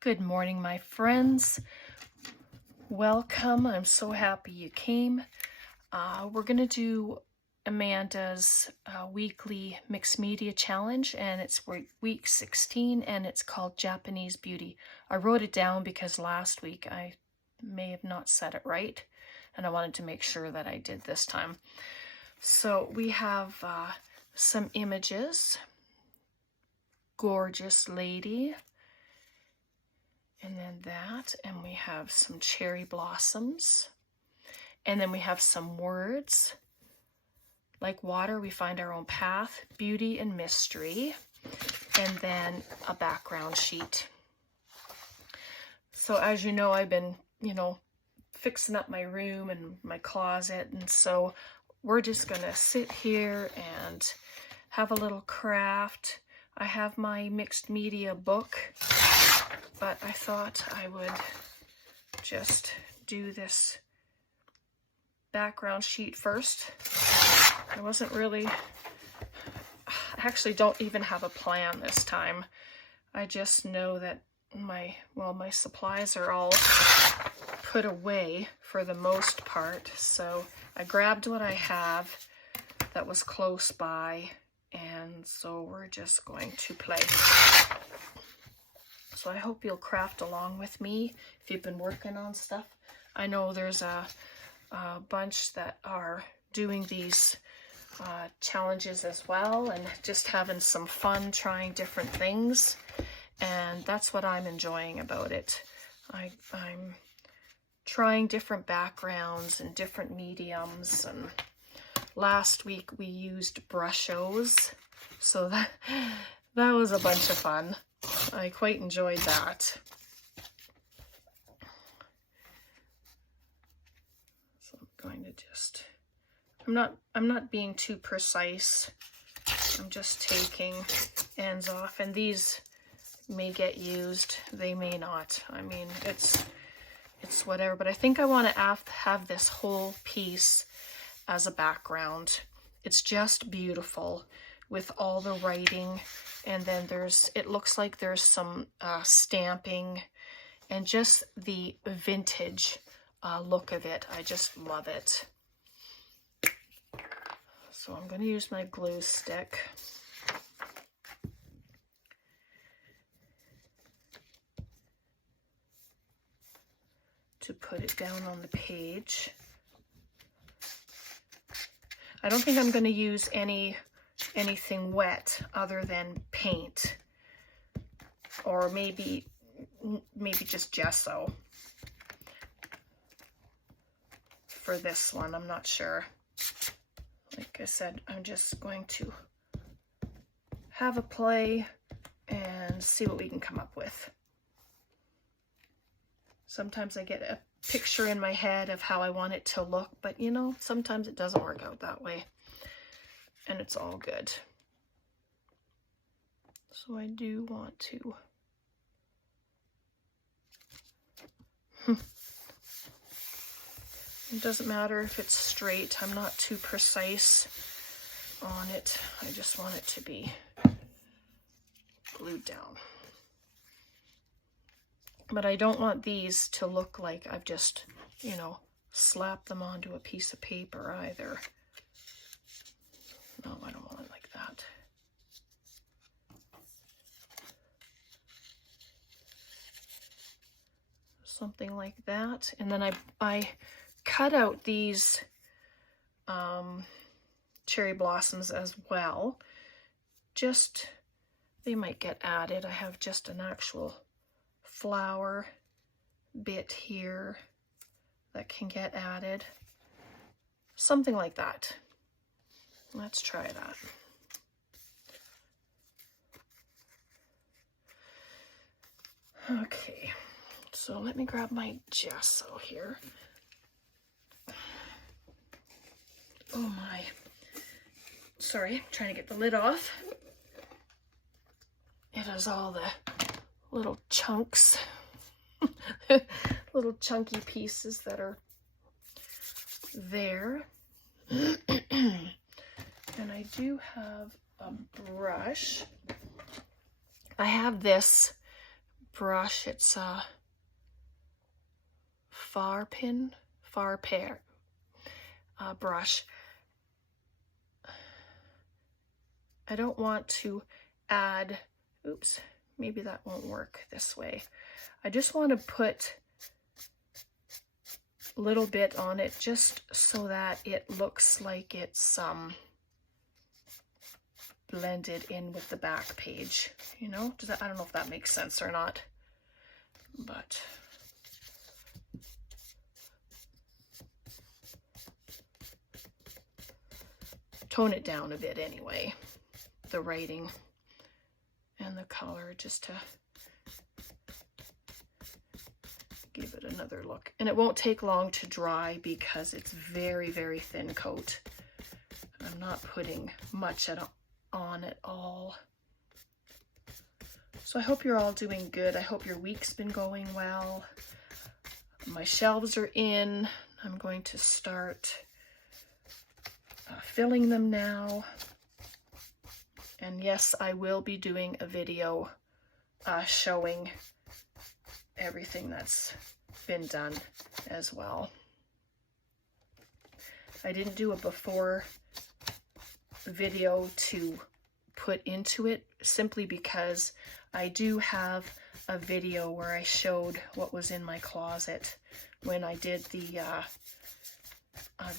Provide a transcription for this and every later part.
Good morning, my friends. Welcome. I'm so happy you came. We're going to do Amanda's weekly mixed media challenge, and it's week 16, and it's called Japanese Beauty. I wrote it down because last week I may have not said it right, and I wanted to make sure that I did this time. So we have some images. Gorgeous lady. And then that, and we have some cherry blossoms. And then we have some words. Like water, we find our own path, beauty and mystery. And then a background sheet. So as you know, I've been, fixing up my room and my closet. And so we're just gonna sit here and have a little craft. I have my mixed media book, but I thought I would just do this background sheet first. I actually don't even have a plan this time. I just know that my supplies are all put away for the most part. So I grabbed what I have that was close by, and so we're just going to play. So I hope you'll craft along with me if you've been working on stuff. I know there's a bunch that are doing these challenges as well, and just having some fun trying different things. And that's what I'm enjoying about it. I'm trying different backgrounds and different mediums. And last week we used Brushos, so that was a bunch of fun. I quite enjoyed that. So I'm going to just, I'm not being too precise. I'm just taking ends off, and these may get used, they may not. I mean, it's whatever, but I think I want to have this whole piece as a background. It's just beautiful with all the writing, and then it looks like there's some stamping, and just the vintage look of it. I just love it. So I'm going to use my glue stick. To put it down on the page. I don't think I'm going to use anything wet other than paint, or maybe just gesso for this one. I'm not sure. Like I said, I'm just going to have a play and see what we can come up with. Sometimes I get a picture in my head of how I want it to look, but sometimes it doesn't work out that way, and it's all good. So I do want to it doesn't matter if it's straight. I'm not too precise on it. I just want it to be glued down. But I don't want these to look like I've just, slapped them onto a piece of paper either. No, I don't want it like that. Something like that. And then I cut out these cherry blossoms as well. Just, they might get added. I have just an actual flower bit here that can get added. Something like that. Let's try that. Okay, so let me grab my gesso here. Oh my. Sorry, I'm trying to get the lid off. It has all the little chunks, little chunky pieces that are there. And I do have a brush. I have this brush. It's a Far Pear brush. I don't want to add, oops, maybe that won't work this way. I just want to put a little bit on it just so that it looks like it's blended in with the back page, you know? I don't know if that makes sense or not, but tone it down a bit anyway, the writing and the color, just to give it another look. And it won't take long to dry because it's very, very thin coat. I'm not putting much on at all. So I hope you're all doing good. I hope your week's been going well. My shelves are in. I'm going to start filling them now. And yes, I will be doing a video showing everything that's been done as well. I didn't do a before video to put into it simply because I do have a video where I showed what was in my closet when I did the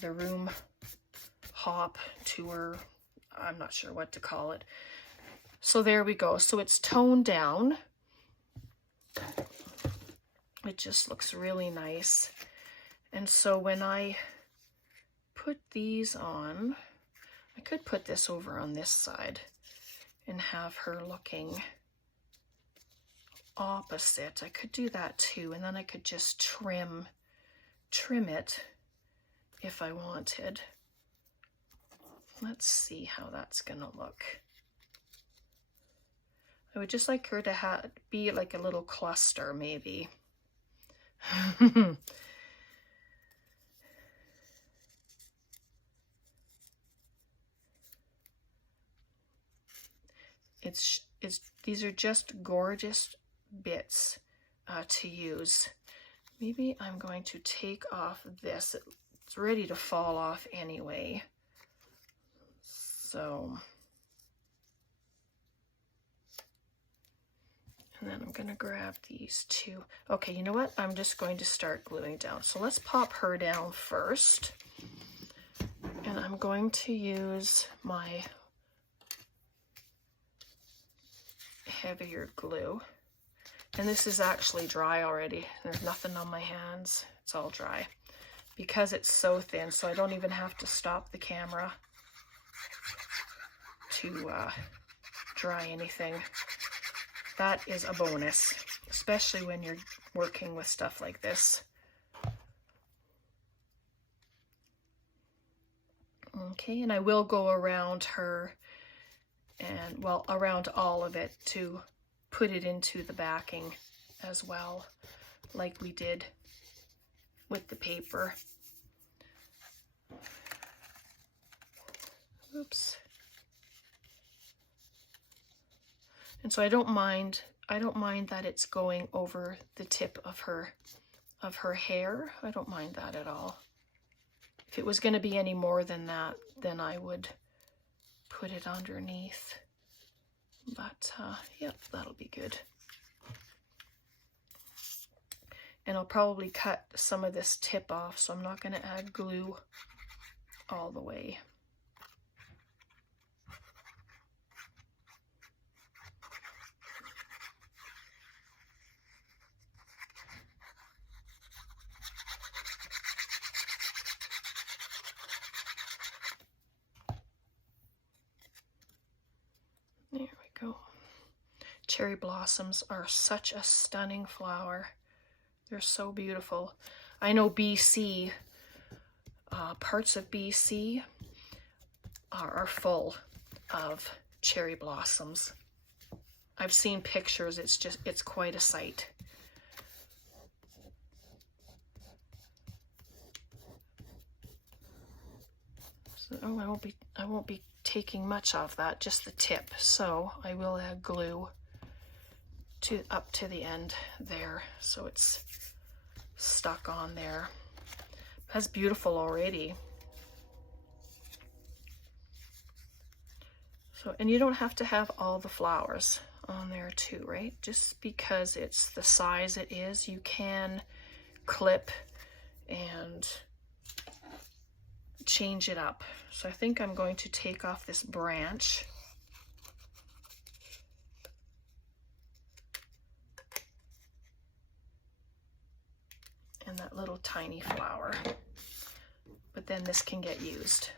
room hop tour. I'm not sure what to call it. So there we go. So it's toned down. It just looks really nice. And so when I put these on, I could put this over on this side and have her looking opposite. I could do that too, and then I could just trim it if I wanted. Let's see how that's gonna look. I would just like her to be like a little cluster, maybe. These are just gorgeous bits to use. Maybe I'm going to take off this. It's ready to fall off anyway. So, and then I'm gonna grab these two. Okay, you know what? I'm just going to start gluing down. So let's pop her down first. And I'm going to use my heavier glue. And this is actually dry already. There's nothing on my hands. It's all dry because it's so thin, so I don't even have to stop the camera to dry anything. That is a bonus, especially when you're working with stuff like this. Okay, and I will go around her and, well, around all of it to put it into the backing as well, like we did with the paper. Oops. And so I don't mind that it's going over the tip of her hair. I don't mind that at all. If it was going to be any more than that, then I would put it underneath. But yep, that'll be good. And I'll probably cut some of this tip off, so I'm not going to add glue all the way. There we go. Cherry blossoms are such a stunning flower. They're so beautiful. I know BC, parts of BC are full of cherry blossoms. I've seen pictures. It's quite a sight. So, oh, I won't be taking much off that, just the tip. So I will add glue up to the end there, so it's stuck on there. That's beautiful already. So, and you don't have to have all the flowers on there too, right? Just because it's the size it is, you can clip and change it up. So I think I'm going to take off this branch. And that little tiny flower. But then this can get used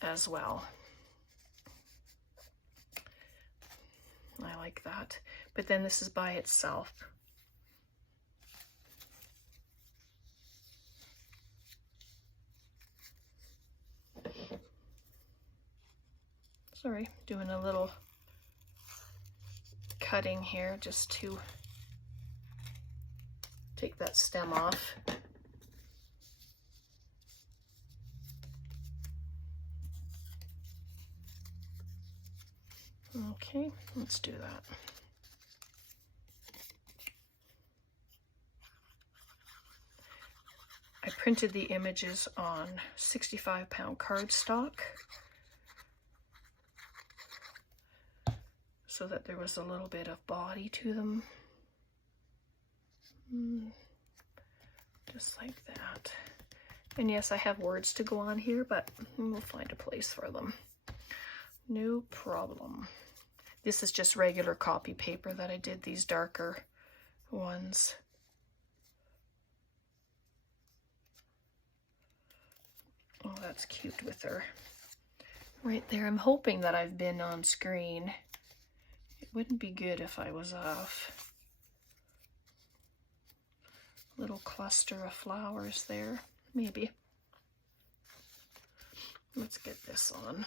as well. I like that. But then this is by itself. Sorry, doing a little cutting here just to take that stem off. Okay, let's do that. I printed the images on 65-pound cardstock so that there was a little bit of body to them. Just like that. And yes, I have words to go on here, but we'll find a place for them. No problem. This is just regular copy paper that I did these darker ones. Oh, that's cute with her right there. I'm hoping that I've been on screen. It wouldn't be good if I was off. Little cluster of flowers there, maybe. Let's get this on.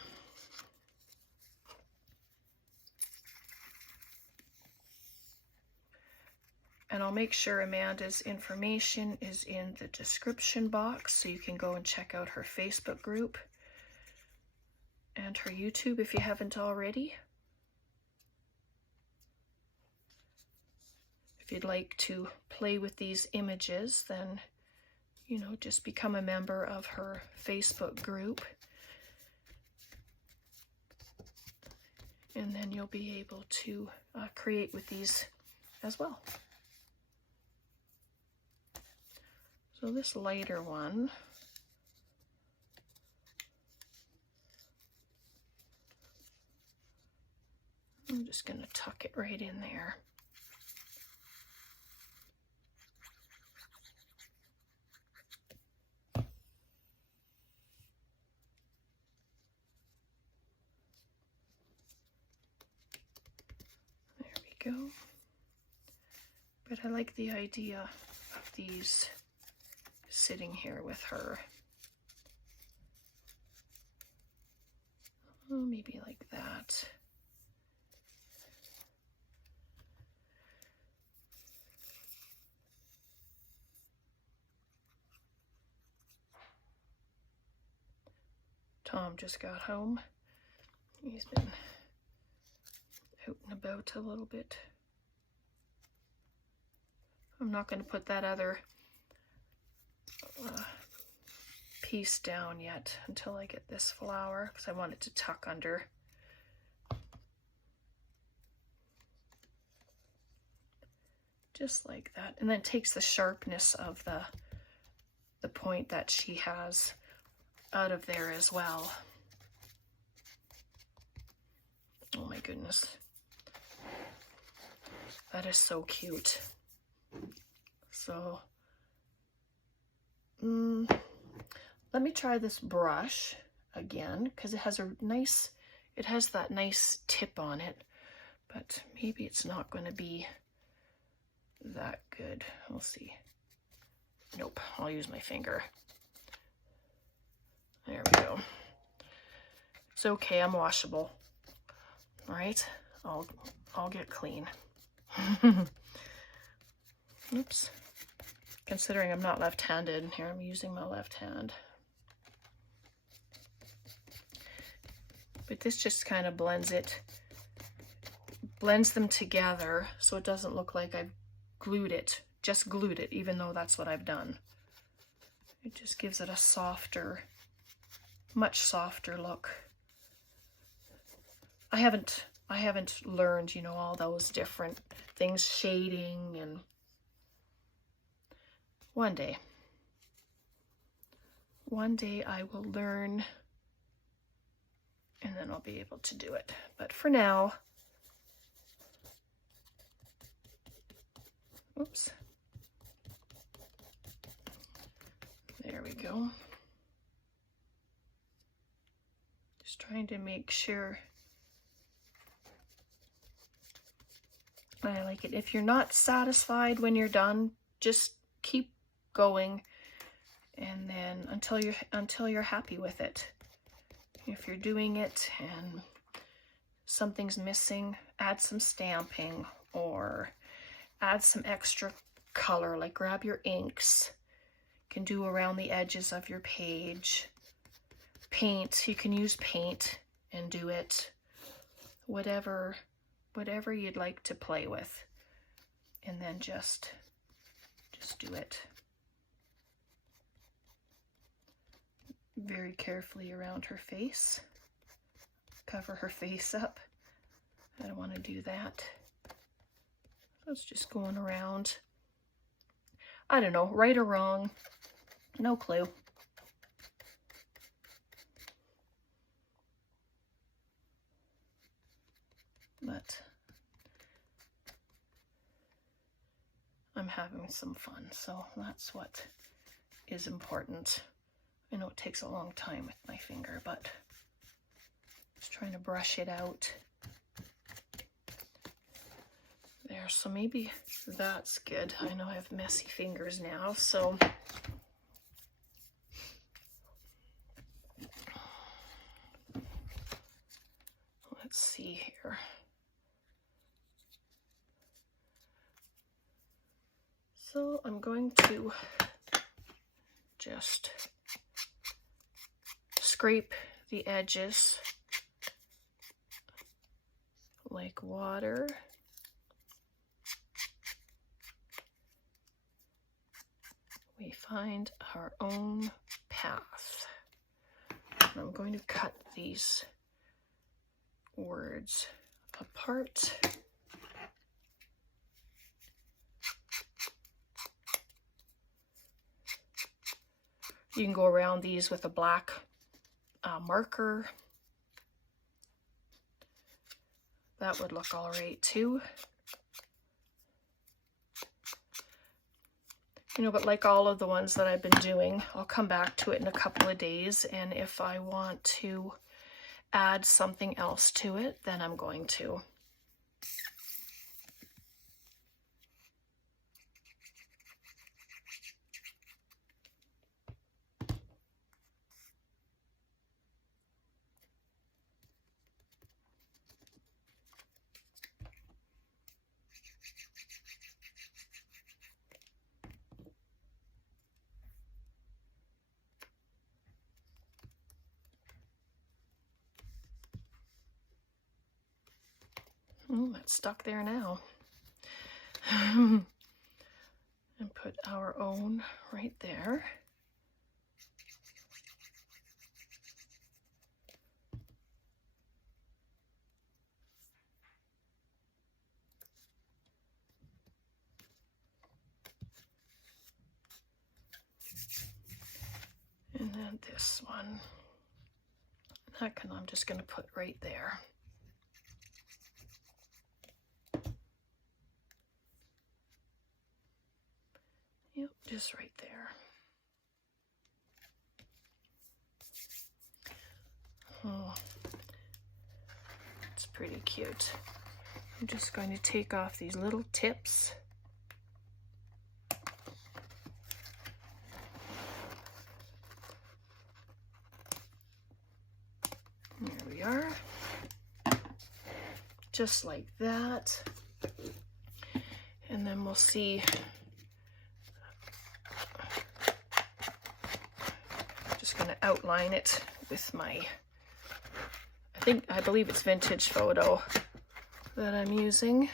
And I'll make sure Amanda's information is in the description box so you can go and check out her Facebook group and her YouTube if you haven't already. If you'd like to play with these images, then, you know, just become a member of her Facebook group. And then you'll be able to create with these as well. So this lighter one, I'm just going to tuck it right in there. There we go. But I like the idea of these sitting here with her. Oh, maybe like that. Tom just got home. He's been out and about a little bit. I'm not going to put that other piece down yet until I get this flower because I want it to tuck under. Just like that. And then it takes the sharpness of the point that she has out of there as well. Oh my goodness. That is so cute. So, let me try this brush again because it has that nice tip on it, but maybe it's not going to be that good. We'll see. Nope, I'll use my finger. There we go. It's okay, I'm washable. All right, I'll get clean. Oops. Considering I'm not left-handed, here I'm using my left hand. But this just kind of blends it blends them together so it doesn't look like I've glued it, just glued it, even though that's what I've done. It just gives it a softer, much softer look. I haven't learned, you know, all those different things, shading, and one day I will learn, and then I'll be able to do it. But for now, oops, there we go. Just trying to make sure I like it. If you're not satisfied when you're done, just keep going, and then until you're happy with it. If you're doing it and something's missing, add some stamping or add some extra color, like grab your inks. You can do around the edges of your page. Paint, you can use paint and do it. Whatever you'd like to play with, and then just do it very carefully around her face. Cover her face up. I don't want to do that. So it's just going around. I don't know, right or wrong, no clue. But I'm having some fun, so that's what is important. I know it takes a long time with my finger, but just trying to brush it out. There, so maybe that's good. I know I have messy fingers now, so let's see here. So I'm going to just scrape the edges like water. We find our own path. And I'm going to cut these words apart. You can go around these with a black marker. That would look all right too. You know, but like all of the ones that I've been doing, I'll come back to it in a couple of days, and if I want to add something else to it, then I'm going to. Oh, it's stuck there now. And put our own right there. And then this one. That can, I'm just going to put right there. Yep, just right there. Oh, it's pretty cute. I'm just going to take off these little tips. There we are. Just like that. And then we'll see. Just going to outline it with my, I believe it's Vintage Photo that I'm using.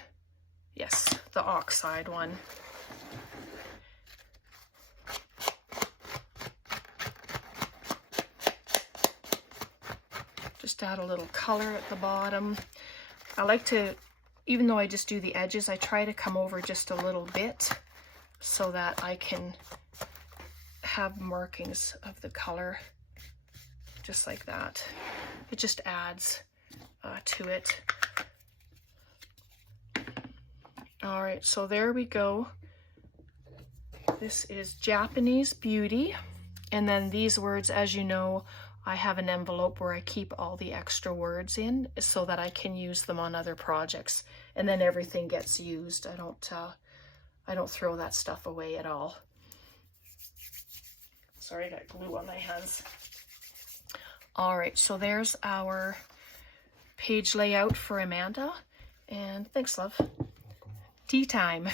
Yes, the oxide one. Just add a little color at the bottom. I like to, even though I just do the edges, I try to come over just a little bit so that I can have markings of the color, just like that. It just adds to it. All right, so there we go. This is Japanese Beauty. And then these words, as you know, I have an envelope where I keep all the extra words in so that I can use them on other projects. And then everything gets used. I don't throw that stuff away at all. Sorry, I got glue on my hands. All right, so there's our page layout for Amanda. And thanks, love. Tea time.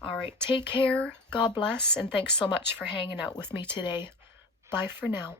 All right, take care, God bless, and thanks so much for hanging out with me today. Bye for now.